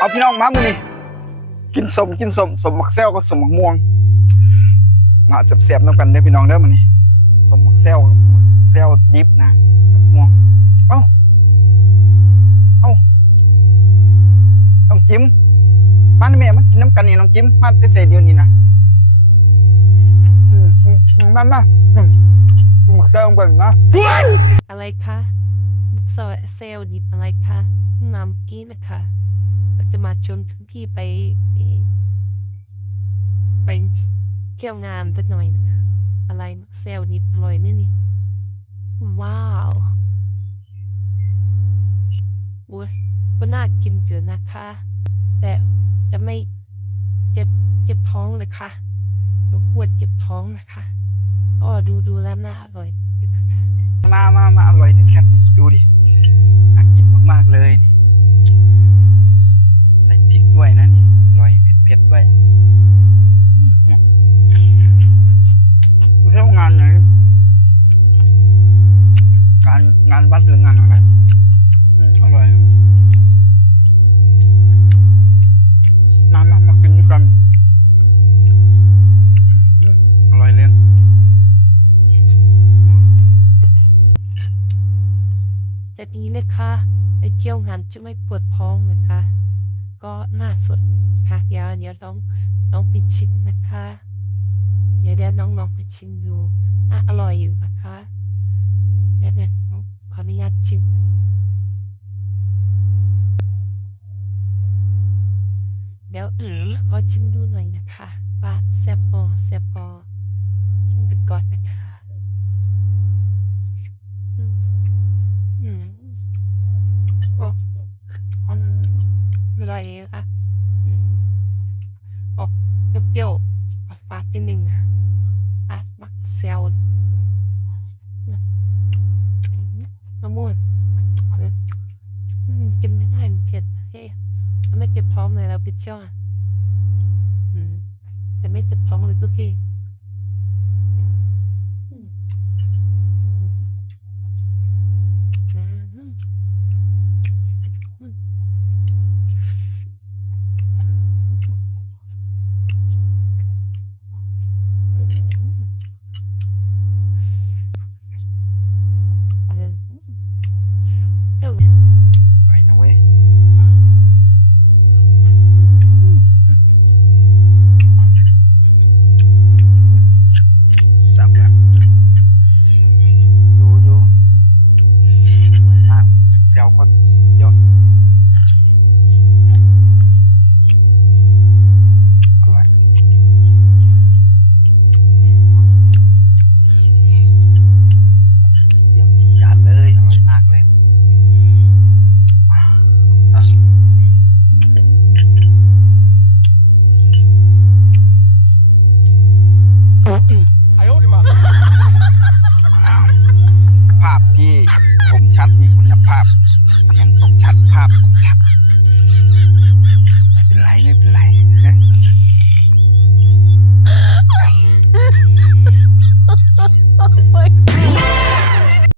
เอาพี่น้องมามือนี้กินสมกินสมสมหมักแซวกับสมหมักม่วง มาแซ่บๆน้ำกันเด้อพี่น้องเด้อมือนี้สมหมักแซวกับหมักแซวดิบนะม่วงเอ้าเอ้าน้องจิ้มมาแม่มากินน้ำกันนี่น้องจิ้มมาแต่ใส่เดียวนี้นะมอืมามาอืมหมักแซวกันมาอะไรคะ เซลล์ดิบอะไรคะน้ำกี้นะคะเราจะมาชวนพี่ไปเอ่อไปเที่ยวงานสักหน่อยนะคะอะไรเซลล์ดิบอร่อยไหมเนี่ยว้าวอุ้ยก็น่ากินอยู่นะคะ แต่จะไม่เจ็บเจ็บท้องเลยค่ะหนูปวดเจ็บท้องนะคะก็ดูดูแล้วน่าอร่อยอยู่นะคะมามามาอร่อยแท้ๆ ดูดิน่ากินมากๆเลยนี่ ใส่พริกด้วยนะนี่อร่อยเผ็ดๆด้วยเที่ยวงานไหนงานงานวัดหรืองานอะไรอืมอร่อย จะดีเลยค่ะไปเที่ยวงานจะไม่ปวดท้องนะคะ ก็น่าสนค่ะเดี๋ยวเดี๋ยวน้องน้องไปชิมนะคะเดี๋ยวเดี๋ยวน้องน้องไปชิมดูน่าอร่อยอยู่นะคะเดี๋ยวเนี่ยขออนุญาตชิมเดี๋ยวอือขอชิมดูหน่อยนะคะว่าแซ่บพอแซ่บพอชิมไปก่อนนะคะ ๆฝาดนิดนึงนะฟาดมักเซลมะม่วงกินไม่ได้มันเผ็ดเฮ้ยไม่เจ็บท้องเลยเราไปเที่ยวอะแต่ไม่เจ็บท้องเลยก็คือ once. เสียงตกชัดภาพตกชัดไม่เป็นไรไม่เป็นไร